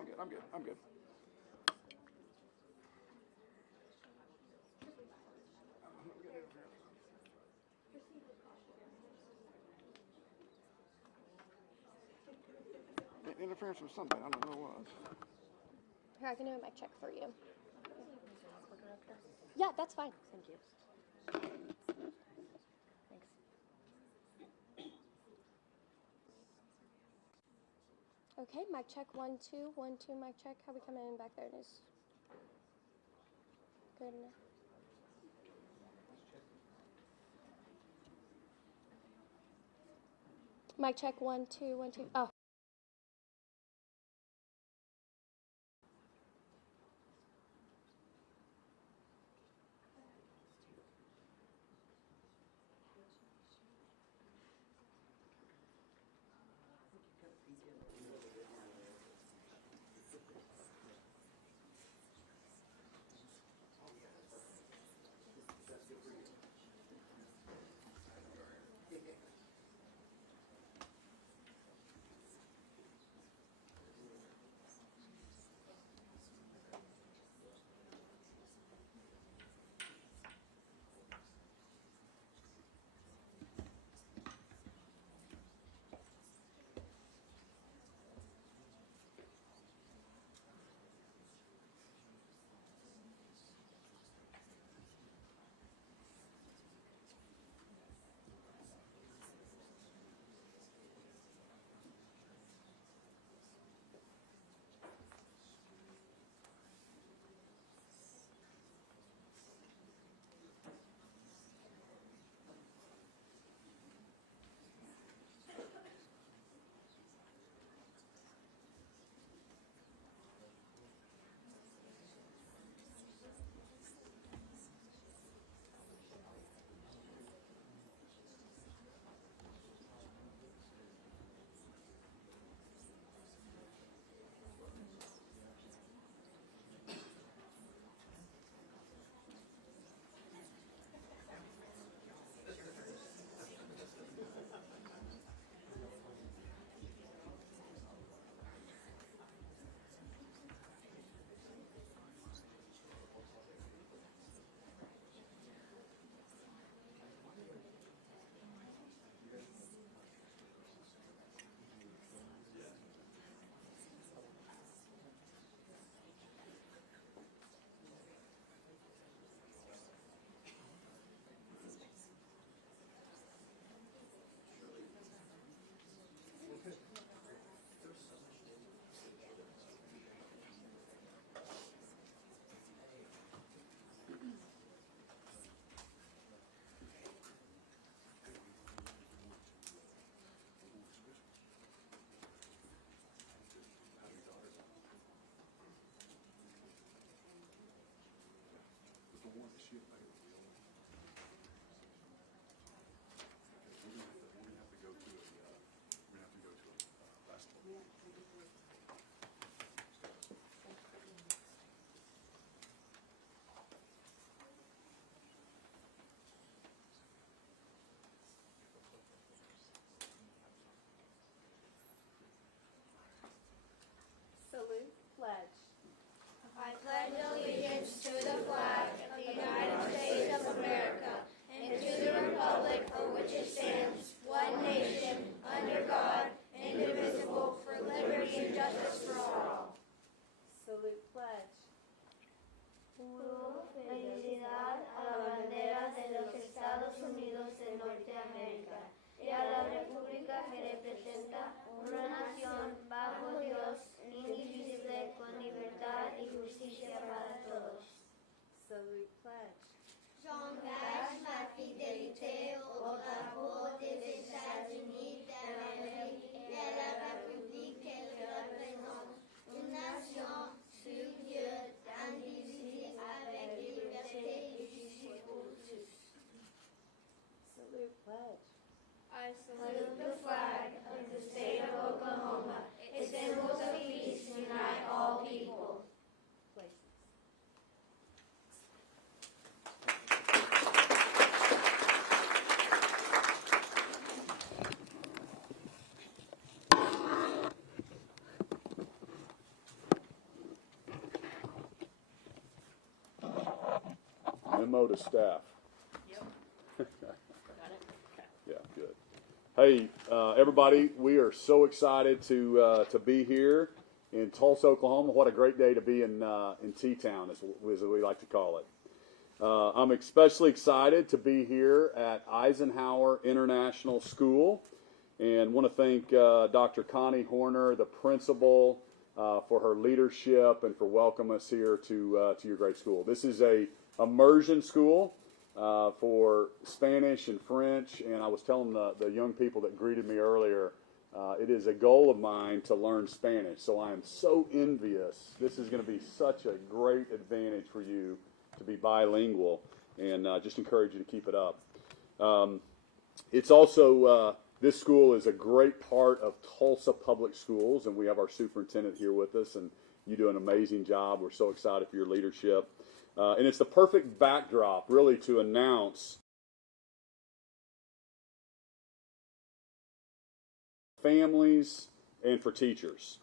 I'm good. Interference from somebody, I don't know what. Here, I can do a mic check for you. Yeah, that's fine. Thank you. Thanks. Okay, mic check 1 2 1 2 mic check. How we coming in back there? Is good enough. Mic check 1 2 1 2. Oh. Salute, pledge. I pledge allegiance to the flag of the United States of America and to the republic for which it stands, one nation, under God, indivisible, for liberty and justice for all. Salute, pledge. Juro fidelidad a la bandera de los Estados Unidos de Norteamérica y a la república que representa una nación bajo Dios, indivisible, con libertad y justicia para todos. Salute, pledge. J'engage ma fidélité au drapeau des États-Unis d'Amérique et à la République qu'elle représente, une nation sous Dieu, indivisible, avec liberté et justice pour tous. Salute, pledge. I salute the flag of the state of Oklahoma. Its symbols of peace unite all people. Places. memo to staff. Yep. Got it? Okay. Yeah, good. Hey, everybody, we are so excited to be here in Tulsa, Oklahoma. What a great day to be in T-Town, as we like to call it. I'm especially excited to be here at Eisenhower International School, and want to thank Dr. Connie Horner, the principal, for her leadership and for welcoming us here to your great school. This is a immersion school for Spanish and French, and I was telling the young people that greeted me earlier, it is a goal of mine to learn Spanish, so I am so envious. This is going to be such a great advantage for you to be bilingual, and just encourage you to keep it up. It's also, this school is a great part of Tulsa Public Schools, and we have our superintendent here with us, and you do an amazing job. We're so excited for your leadership. And it's the perfect backdrop, really, to announce families and for teachers.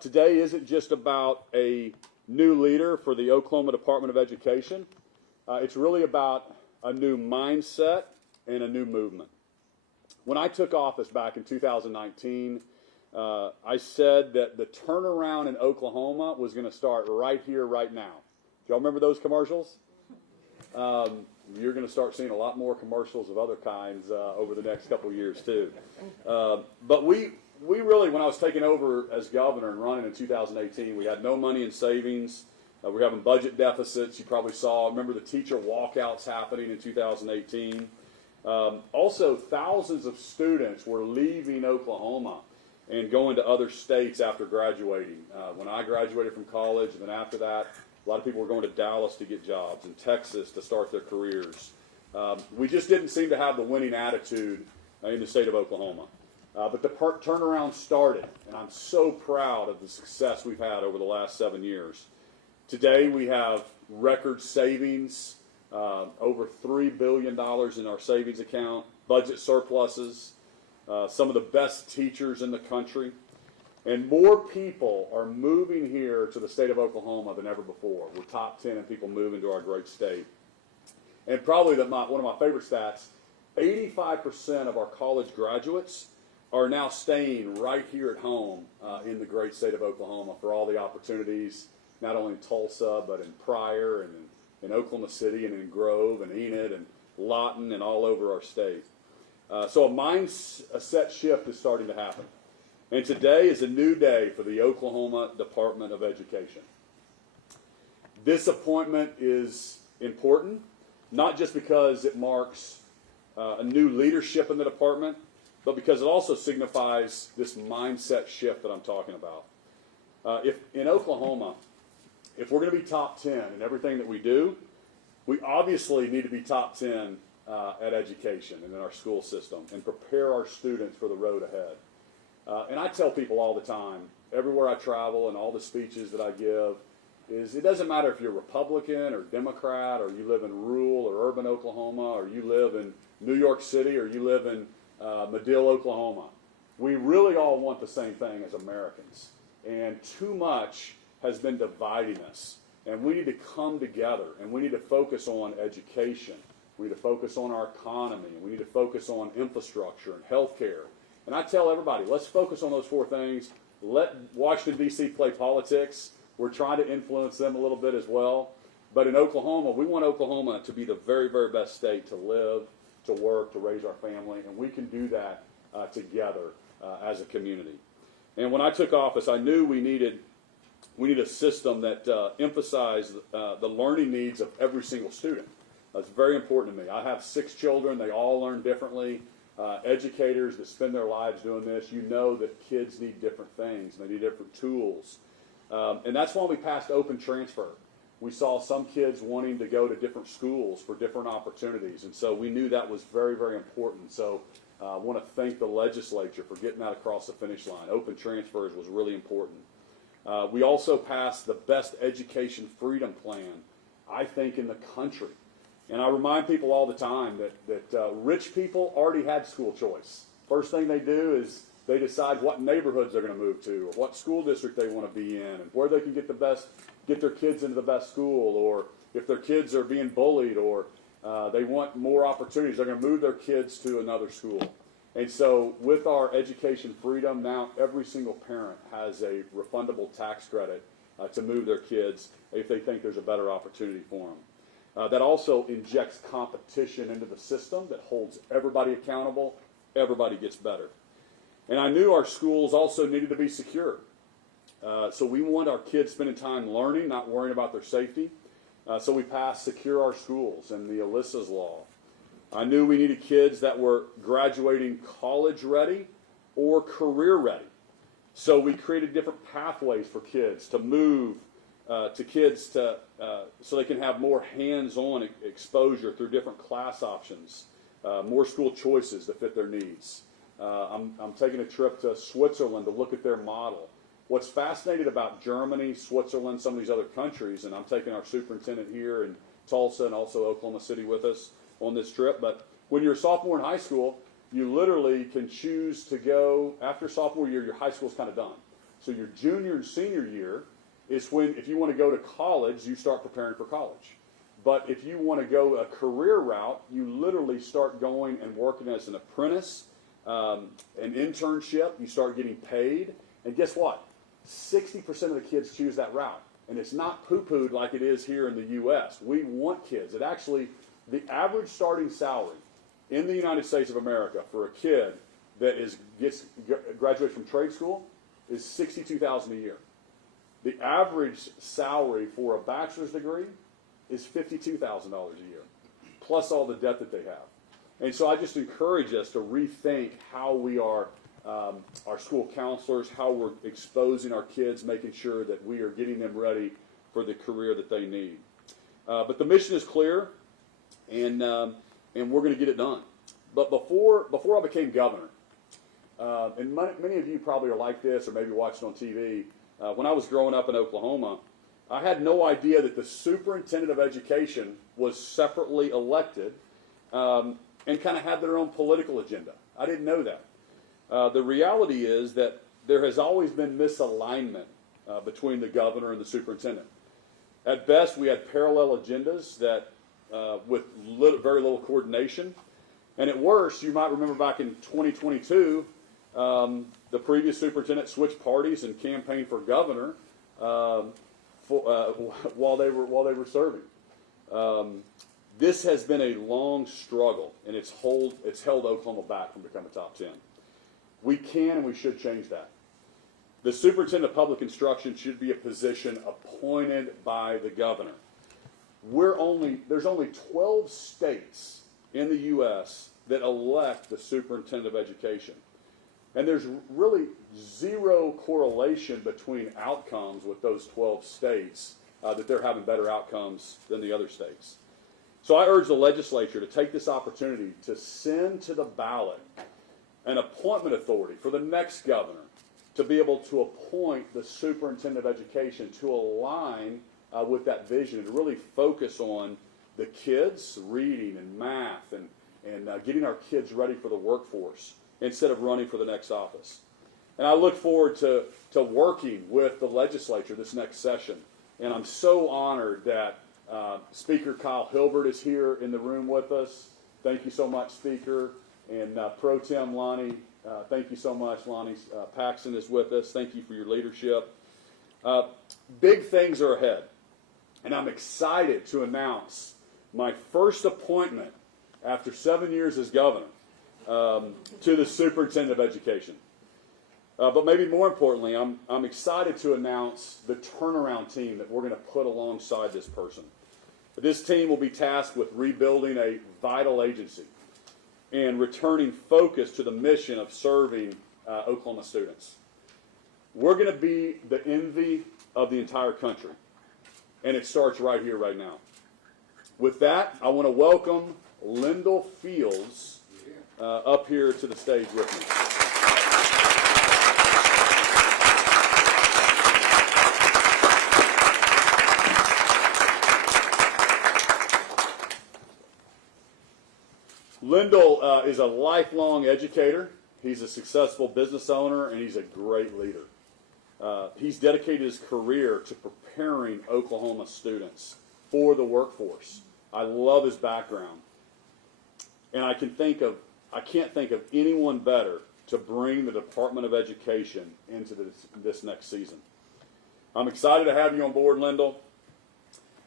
Today isn't just about a new leader for the Oklahoma Department of Education. It's really about a new mindset and a new movement. When I took office back in 2019, I said that the turnaround in Oklahoma was going to start right here, right now. Do y'all remember those commercials? You're going to start seeing a lot more commercials of other kinds over the next couple of years too. But we really, when I was taking over as governor and running in 2018, we had no money in savings. We were having budget deficits. You probably saw, remember the teacher walkouts happening in 2018. Also, thousands of students were leaving Oklahoma and going to other states after graduating. When I graduated from college, and then after that, a lot of people were going to Dallas to get jobs and Texas to start their careers. We just didn't seem to have the winning attitude in the state of Oklahoma. But the turnaround started, and I'm so proud of the success we've had over the last 7 years. Today we have record savings, over $3 billion in our savings account, budget surpluses, some of the best teachers in the country. And more people are moving here to the state of Oklahoma than ever before. We're top 10 in people moving to our great state. And probably one of my favorite stats, 85% of our college graduates are now staying right here at home in the great state of Oklahoma for all the opportunities, not only in Tulsa, but in Pryor and in Oklahoma City and in Grove and Enid and Lawton and all over our state. So a mindset shift is starting to happen. And today is a new day for the Oklahoma Department of Education. This appointment is important, not just because it marks a new leadership in the department, but because it also signifies this mindset shift that I'm talking about. If in Oklahoma, if we're going to be top 10 in everything that we do, we obviously need to be top 10 at education and in our school system and prepare our students for the road ahead. And I tell people all the time, everywhere I travel and all the speeches that I give, is it doesn't matter if you're Republican or Democrat or you live in rural or urban Oklahoma or you live in New York City or you live in Madill, Oklahoma. We really all want the same thing as Americans. And too much has been dividing us. And we need to come together and we need to focus on education. We need to focus on our economy. We need to focus on infrastructure and health care. And I tell everybody, let's focus on those four things. Let Washington, D.C. play politics. We're trying to influence them a little bit as well. But in Oklahoma, we want Oklahoma to be the very, very best state to live, to work, to raise our family. And we can do that together as a community. And when I took office, I knew we needed a system that emphasized the learning needs of every single student. That's very important to me. I have 6 children. They all learn differently. Educators that spend their lives doing this, you know that kids need different things. They need different tools. And that's why we passed open transfer. We saw some kids wanting to go to different schools for different opportunities. And so we knew that was very, very important. So I want to thank the legislature for getting that across the finish line. Open transfers was really important. We also passed the best education freedom plan, I think, in the country. And I remind people all the time that rich people already had school choice. First thing they do is they decide what neighborhoods they're going to move to or what school district they want to be in and where they can get the best get their kids into the best school, or if their kids are being bullied, or they want more opportunities, they're going to move their kids to another school. And so with our education freedom, now every single parent has a refundable tax credit to move their kids if they think there's a better opportunity for them. That also injects competition into the system that holds everybody accountable. Everybody gets better. And I knew our schools also needed to be secure. So we want our kids spending time learning, not worrying about their safety. So we passed Secure Our Schools and the Alyssa's Law. I knew we needed kids that were graduating college ready or career ready. So we created different pathways for kids to move so they can have more hands-on exposure through different class options, more school choices to fit their needs. I'm taking a trip to Switzerland to look at their model. What's fascinating about Germany, Switzerland, some of these other countries, and I'm taking our superintendent here in Tulsa and also Oklahoma City with us on this trip, but when you're a sophomore in high school, you literally can choose to go, after sophomore year, your high school's kind of done. So your junior and senior year is when, if you want to go to college, you start preparing for college. But if you want to go a career route, you literally start going and working as an apprentice, an internship, you start getting paid, and guess what? 60% of the kids choose that route. And it's not poo-pooed like it is here in the U.S. We want kids. It actually, the average starting salary in the United States of America for a kid that graduates from trade school is $62,000 a year. The average salary for a bachelor's degree is $52,000 a year, plus all the debt that they have. And so I just encourage us to rethink how we are, our school counselors, how we're exposing our kids, making sure that we are getting them ready for the career that they need. But the mission is clear, and we're going to get it done. But before I became governor, and many of you probably are like this or maybe watched on TV, when I was growing up in Oklahoma, I had no idea that the superintendent of education was separately elected and kind of had their own political agenda. I didn't know that. The reality is that there has always been misalignment between the governor and the superintendent. At best, we had parallel agendas that with very little coordination. And at worst, you might remember back in 2022, the previous superintendent switched parties and campaigned for governor while they were serving. This has been a long struggle, and it's held Oklahoma back from becoming top 10. We can and we should change that. The superintendent of public instruction should be a position appointed by the governor. There's only 12 states in the U.S. that elect the superintendent of education. And there's really zero correlation between outcomes with those 12 states, that they're having better outcomes than the other states. So I urge the legislature to take this opportunity to send to the ballot an appointment authority for the next governor to be able to appoint the superintendent of education to align with that vision and really focus on the kids, reading and math, and getting our kids ready for the workforce instead of running for the next office. And I look forward to working with the legislature this next session. And I'm so honored that Speaker Kyle Hilbert is here in the room with us. Thank you so much, Speaker. And Pro Tem Lonnie, thank you so much. Lonnie Paxton is with us. Thank you for your leadership. Big things are ahead. And I'm excited to announce my first appointment after 7 years as governor to the superintendent of education. But maybe more importantly, I'm excited to announce the turnaround team that we're going to put alongside this person. This team will be tasked with rebuilding a vital agency and returning focus to the mission of serving Oklahoma students. We're going to be the envy of the entire country, and it starts right here, right now. With that, I want to welcome Lindel Fields up here to the stage with me. Lindel is a lifelong educator. He's a successful business owner, and he's a great leader. He's dedicated his career to preparing Oklahoma students for the workforce. I love his background. And I can't think of anyone better to bring the Department of Education into this next season. I'm excited to have you on board, Lindel.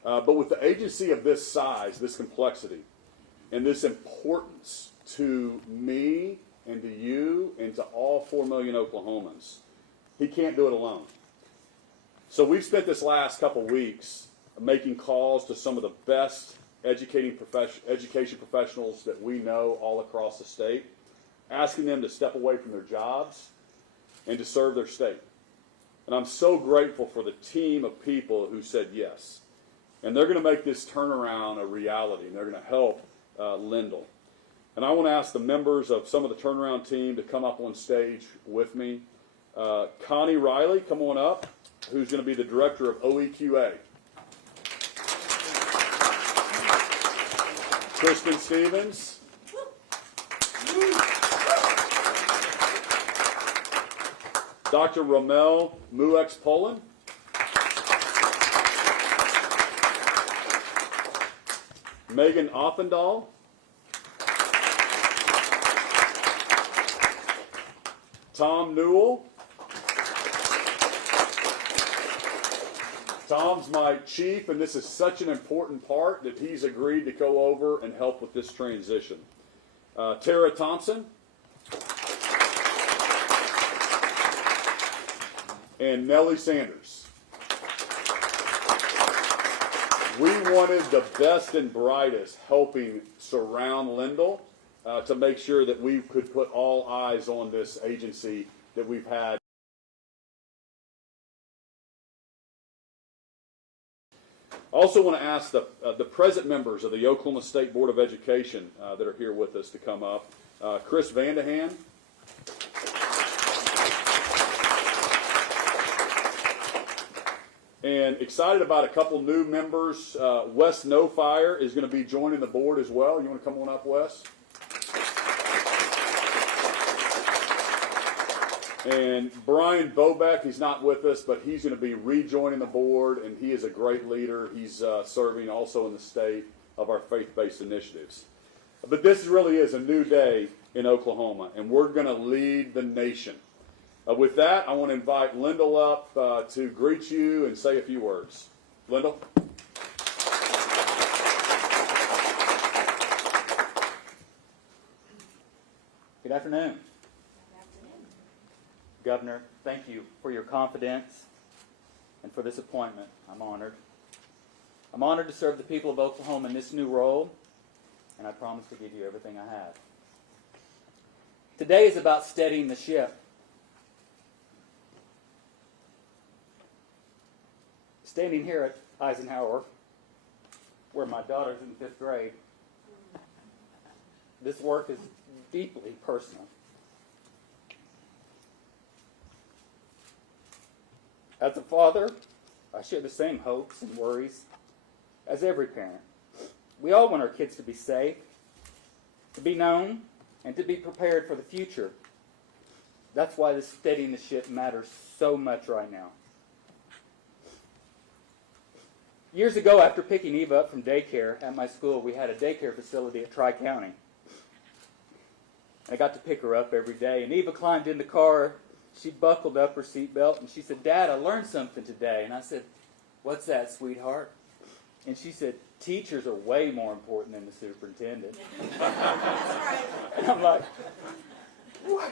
But with the agency of this size, this complexity, and this importance to me and to you and to all 4 million Oklahomans, he can't do it alone. So we've spent this last couple weeks making calls to some of the best education professionals that we know all across the state, asking them to step away from their jobs and to serve their state. And I'm so grateful for the team of people who said yes. And they're going to make this turnaround a reality, and they're going to help Lindel. And I want to ask the members of some of the turnaround team to come up on stage with me. Connie Riley, come on up, who's going to be the director of OEQA. Kristen Stevens. Dr. Romel Muex-Poland. Megan Offendal. Tom Newell. Tom's my chief, and this is such an important part that he's agreed to go over and help with this transition. Tara Thompson. And Nellie Sanders. We wanted the best and brightest helping surround Lindel to make sure that we could put all eyes on this agency that we've had. I also want to ask the present members of the Oklahoma State Board of Education that are here with us to come up. Chris Vandehan. And excited about a couple new members. Wes Nofire is going to be joining the board as well. You want to come on up, Wes? And Brian Bobeck, he's not with us, but he's going to be rejoining the board, and he is a great leader. He's serving also in the state of our faith-based initiatives. But this really is a new day in Oklahoma, and we're going to lead the nation. With that, I want to invite Lindel up to greet you and say a few words. Lindel? Good afternoon. Governor, thank you for your confidence and for this appointment. I'm honored. I'm honored to serve the people of Oklahoma in this new role, and I promise to give you everything I have. Today is about steadying the ship. Standing here at Eisenhower, where my daughter's in 5th grade, this work is deeply personal. As a father, I share the same hopes and worries as every parent. We all want our kids to be safe, to be known, and to be prepared for the future. That's why this steadying the ship matters so much right now. Years ago, after picking Eva up from daycare at my school, we had a daycare facility at Tri-County. I got to pick her up every day, and Eva climbed in the car. She buckled up her seatbelt, and she said, "Dad, I learned something today." And I said, "What's that, sweetheart?" And she said, "Teachers are way more important than the superintendent." And I'm like, what?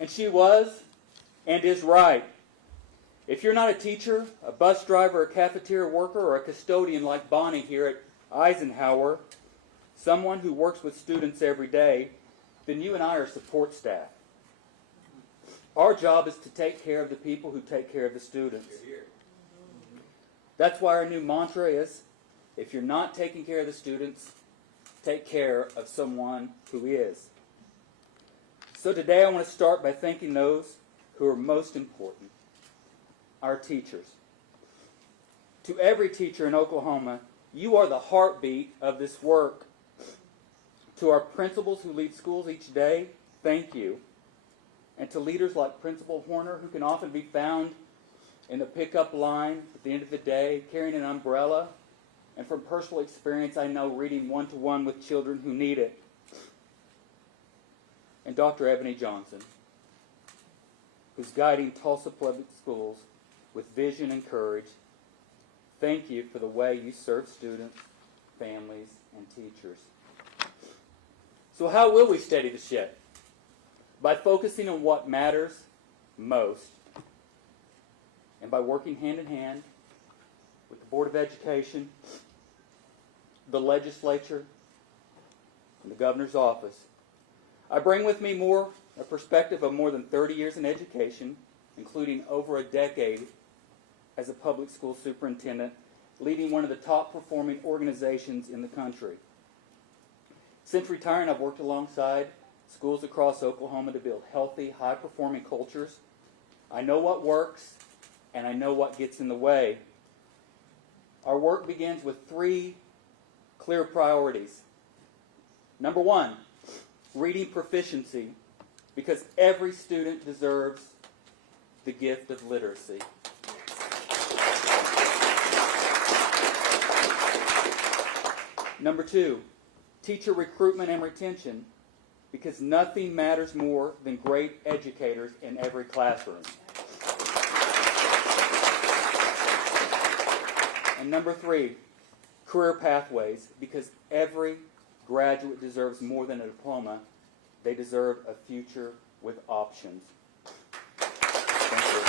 And she was and is right. If you're not a teacher, a bus driver, a cafeteria worker, or a custodian like Bonnie here at Eisenhower, someone who works with students every day, then you and I are support staff. Our job is to take care of the people who take care of the students. That's why our new mantra is, if you're not taking care of the students, take care of someone who is. So today I want to start by thanking those who are most important, our teachers. To every teacher in Oklahoma, you are the heartbeat of this work. To our principals who lead schools each day, thank you. and to leaders like Principal Horner, who can often be found in the pickup line at the end of the day, carrying an umbrella, and from personal experience, I know reading one-to-one with children who need it. And Dr. Ebony Johnson, who's guiding Tulsa Public Schools with vision and courage. Thank you for the way you serve students, families, and teachers. So how will we steady the ship? By focusing on what matters most, and by working hand in hand with the Board of Education, the legislature, and the governor's office. I bring with me a perspective of more than 30 years in education, including over a decade as a public school superintendent, leading one of the top performing organizations in the country. Since retiring, I've worked alongside schools across Oklahoma to build healthy, high-performing cultures. I know what works, and I know what gets in the way. Our work begins with 3 clear priorities. Number 1, reading proficiency, because every student deserves the gift of literacy. Number 2, teacher recruitment and retention, because nothing matters more than great educators in every classroom. And number 3, career pathways, because every graduate deserves more than a diploma. They deserve a future with options. Thank you.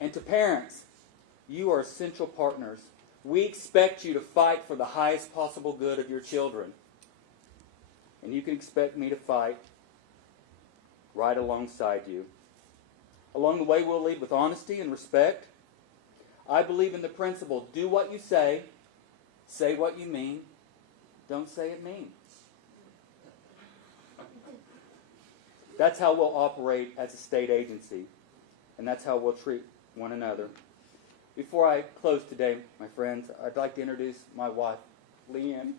And to parents, you are essential partners. We expect you to fight for the highest possible good of your children. And you can expect me to fight right alongside you. Along the way, we'll lead with honesty and respect. I believe in the principle, do what you say what you mean, don't say it mean. That's how we'll operate as a state agency, and that's how we'll treat one another. Before I close today, my friends, I'd like to introduce my wife, Leanne.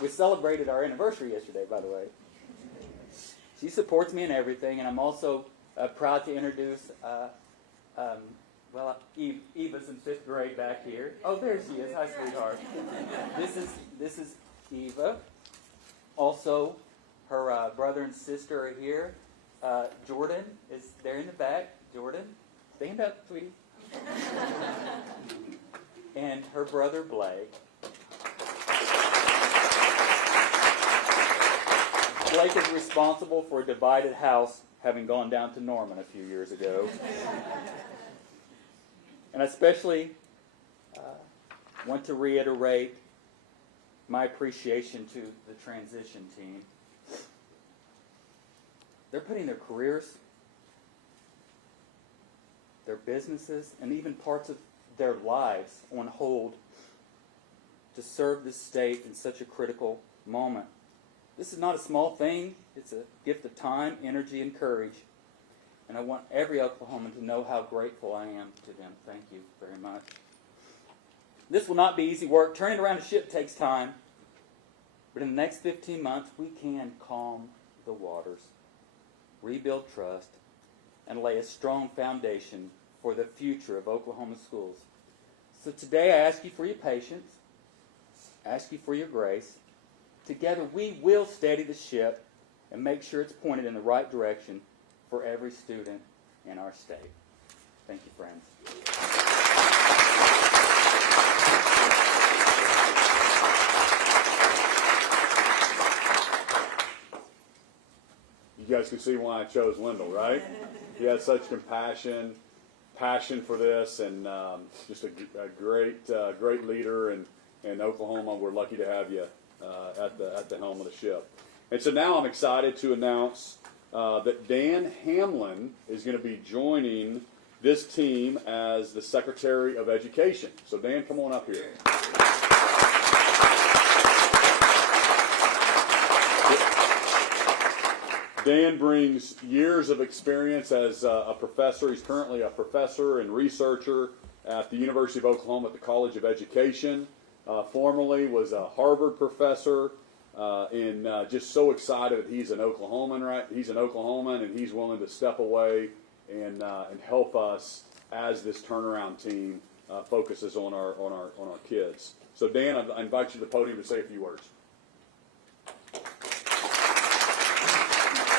We celebrated our anniversary yesterday, by the way. She supports me in everything, and I'm also proud to introduce, Eva's in 5th grade back here. Oh, there she is. Hi, sweetheart. This is Eva. Also, her brother and sister are here. Jordan is there in the back. Jordan, stand up, sweetie. And her brother, Blake. Blake is responsible for a divided house, having gone down to Norman a few years ago. And I especially want to reiterate my appreciation to the transition team. They're putting their careers, their businesses, and even parts of their lives on hold to serve this state in such a critical moment. This is not a small thing. It's a gift of time, energy, and courage. And I want every Oklahoman to know how grateful I am to them. Thank you very much. This will not be easy work. Turning around a ship takes time. But in the next 15 months, we can calm the waters, rebuild trust, and lay a strong foundation for the future of Oklahoma schools. So today I ask you for your patience, ask you for your grace. Together we will steady the ship and make sure it's pointed in the right direction for every student in our state. Thank you, friends. You guys can see why I chose Lindel, right? He has such passion for this, and just a great leader in Oklahoma. We're lucky to have you at the helm of the ship. And so now I'm excited to announce that Dan Hamlin is going to be joining this team as the Secretary of Education. So Dan, come on up here. Dan brings years of experience as a professor. He's currently a professor and researcher at the University of Oklahoma at the College of Education. Formerly was a Harvard professor, and just so excited that he's an Oklahoman, right? He's an Oklahoman, and he's willing to step away and help us as this turnaround team focuses on our kids. So Dan, I invite you to the podium to say a few words.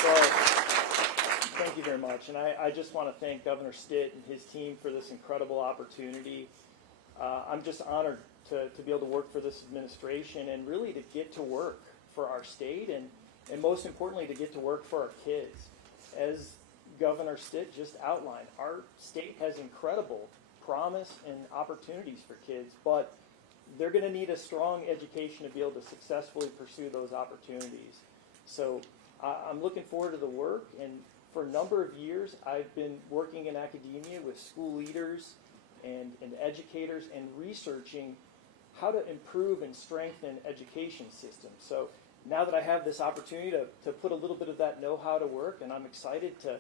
Well, thank you very much. And I just want to thank Governor Stitt and his team for this incredible opportunity. I'm just honored to be able to work for this administration and really to get to work for our state and most importantly to get to work for our kids. As Governor Stitt just outlined, our state has incredible promise and opportunities for kids, but they're going to need a strong education to be able to successfully pursue those opportunities. So I'm looking forward to the work, and for a number of years I've been working in academia with school leaders and educators and researching how to improve and strengthen education systems. So now that I have this opportunity to put a little bit of that know-how to work, and I'm excited to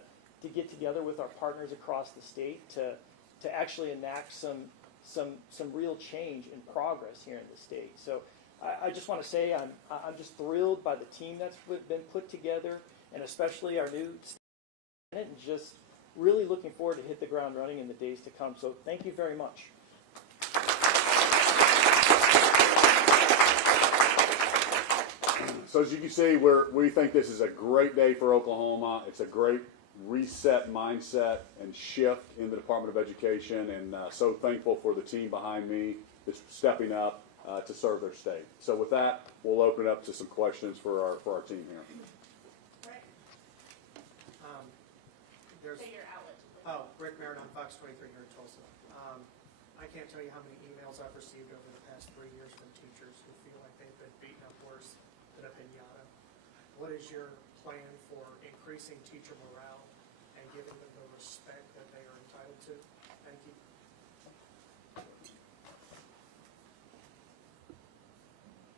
get together with our partners across the state to actually enact some real change and progress here in the state. So I just want to say I'm just thrilled by the team that's been put together, and especially our new superintendent, and just really looking forward to hit the ground running in the days to come. So thank you very much. So as you can see, we think this is a great day for Oklahoma. It's a great reset mindset and shift in the Department of Education, and so thankful for the team behind me that's stepping up to serve their state. So with that, we'll open it up to some questions for our team here. Say your outlet. Rick Merritt on Fox 23 here in Tulsa. I can't tell you how many emails I've received over the past 3 years from teachers who feel like they've been beaten up worse than a pinata. What is your plan for increasing teacher morale and giving them the respect that they are entitled to? Thank you.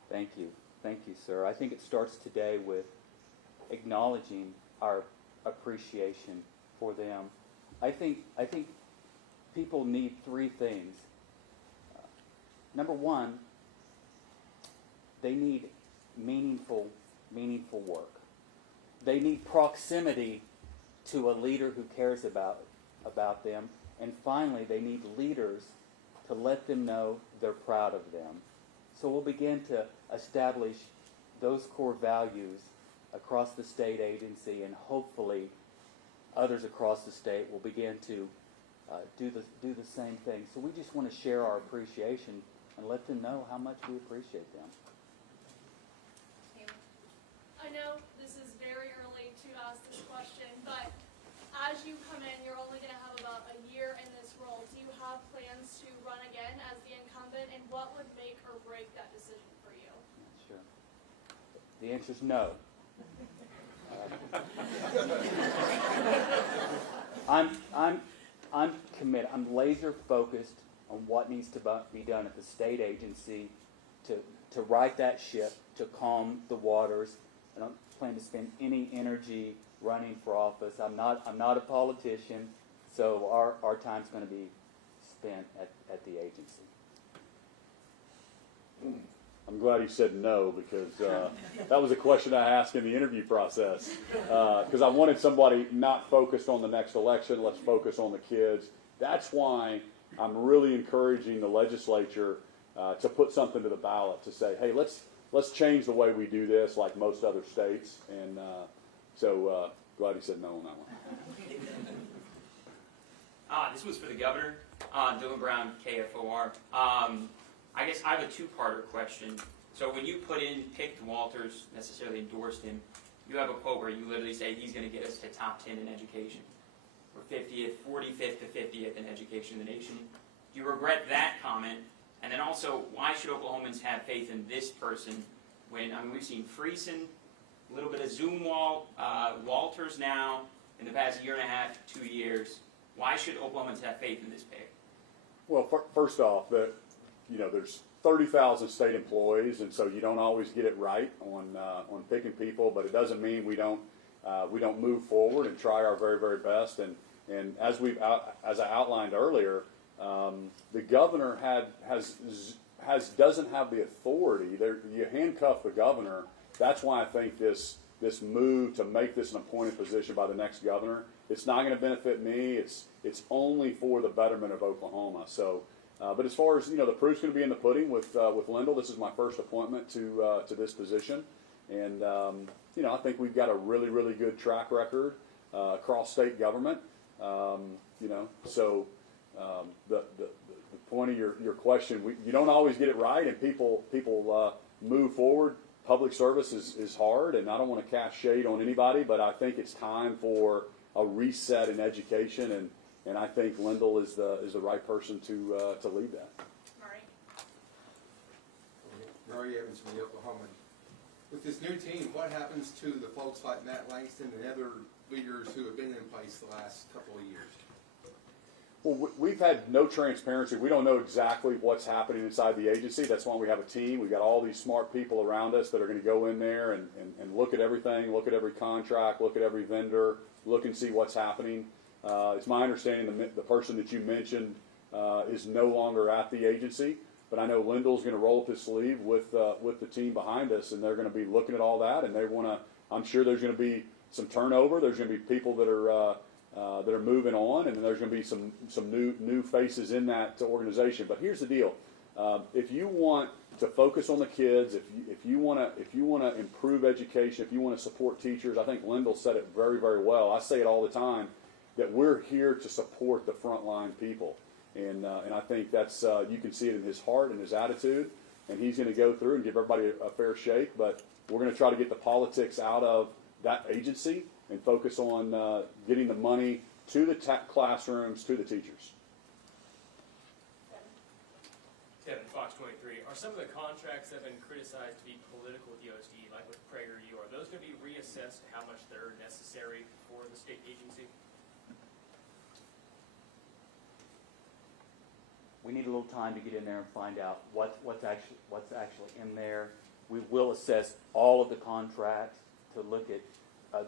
Thank you. Thank you, sir. I think it starts today with acknowledging our appreciation for them. I think people need three things. Number one, they need meaningful work. They need proximity to a leader who cares about them. And finally, they need leaders to let them know they're proud of them. So we'll begin to establish those core values across the state agency, and hopefully others across the state will begin to do the same thing. So we just want to share our appreciation and let them know how much we appreciate them. I know this is very early to ask this question, but as you come in, you're only going to have about a year in this role. Do you have plans to run again as the incumbent, and what would make or break that decision for you? Sure. The answer is no. I'm committed. I'm laser focused on what needs to be done at the state agency to right that ship, to calm the waters. I don't plan to spend any energy running for office. I'm not a politician, so our time's going to be spent at the agency. I'm glad you said no, because that was a question I asked in the interview process, because I wanted somebody not focused on the next election. Let's focus on the kids. That's why I'm really encouraging the legislature to put something to the ballot to say, hey, let's change the way we do this, like most other states. And so glad he said no on that one. This was for the governor, Dylan Brown, KFOR. I guess I have a two-parter question. So when you picked Walters, necessarily endorsed him, you have a quote where you literally say he's going to get us to top 10 in education. We're 45th to 50th in education in the nation. Do you regret that comment? And then also, why should Oklahomans have faith in this person when, we've seen Friesen, a little bit of Walters now, in the past year and a half, 2 years. Why should Oklahomans have faith in this pick? Well, first off, there's 30,000 state employees, and so you don't always get it right on picking people, but it doesn't mean we don't move forward and try our very, very best. And as I outlined earlier, The governor doesn't have the authority. You handcuff the governor. That's why I think this move to make this an appointed position by the next governor, it's not going to benefit me. It's only for the betterment of Oklahoma. So, but as far as the proof's going to be in the pudding with Lindel. This is my first appointment to this position, and I think we've got a really, really good track record across state government. So the point of your question, you don't always get it right, and people move forward. Public service is hard, and I don't want to cast shade on anybody, but I think it's time for a reset in education, and I think Lindel is the right person to lead that. Murray Evans from the Oklahoma. With this new team, what happens to the folks like Matt Langston and other leaders who have been in place the last couple of years? Well, we've had no transparency. We don't know exactly what's happening inside the agency. That's why we have a team. We've got all these smart people around us that are going to go in there and look at everything, look at every contract, look at every vendor, look and see what's happening. It's my understanding the person that you mentioned is no longer at the agency, but I know Lindel's going to roll up his sleeve with the team behind us, and they're going to be looking at all that, and they want to. I'm sure there's going to be some turnover. There's going to be people that are moving on, and then there's going to be some new faces in that organization. But here's the deal: if you want to focus on the kids, if you want to improve education, if you want to support teachers, I think Lindel said it very, very well. I say it all the time that we're here to support the frontline people, and I think that's you can see it in his heart and his attitude, and he's going to go through and give everybody a fair shake. But we're going to try to get the politics out of that agency and focus on getting the money to the classrooms, to the teachers. Kevin, Fox 23. Are some of the contracts that have been criticized to be political with the OSD, like with PragerU, are those going to be reassessed how much they're necessary for the state agency? We need a little time to get in there and find out what's actually in there. We will assess all of the contracts to look at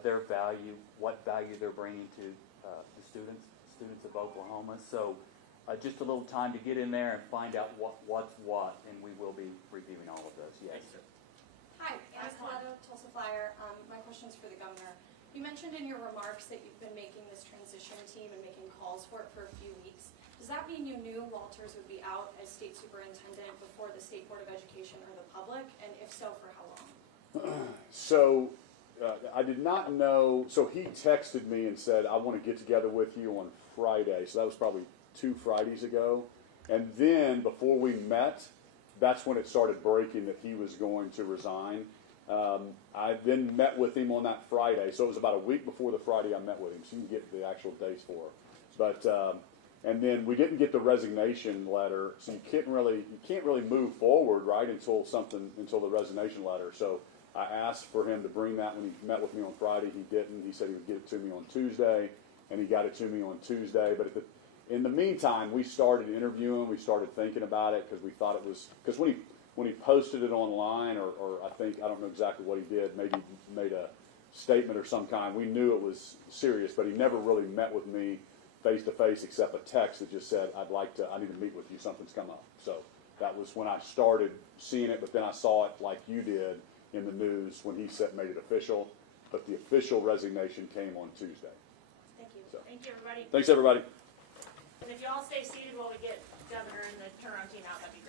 their value, what value they're bringing to the students of Oklahoma. So just a little time to get in there and find out what's what, and we will be reviewing all of those. Yes. Hi, Anna Coletto, Tulsa Flyer. My question is for the governor. You mentioned in your remarks that you've been making this transition team and making calls for it for a few weeks. Does that mean you knew Walters would be out as state superintendent before the State Board of Education or the public? And if so, for how long? So I did not know. So he texted me and said, I want to get together with you on Friday. So that was probably 2 Fridays ago. And then before we met, that's when it started breaking that he was going to resign. I then met with him on that Friday. So it was about a week before the Friday I met with him. So you can get the actual dates for it. But and then we didn't get the resignation letter. So you can't really move forward, right, until the resignation letter. So I asked for him to bring that when he met with me on Friday. He didn't. He said he would get it to me on Tuesday, and he got it to me on Tuesday. But in the meantime, we started interviewing. We started thinking about it because we thought it was – because when he posted it online, or I don't know exactly what he did, maybe made a statement or some kind, we knew it was serious, but he never really met with me face-to-face except a text that just said, I need to meet with you, something's come up. So that was when I started seeing it, but then I saw it like you did in the news when he made it official. But the official resignation came on Tuesday. Thank you. So. Thank you, everybody. Thanks, everybody. And if you all stay seated while we get Governor and the turnaround team out, that'd be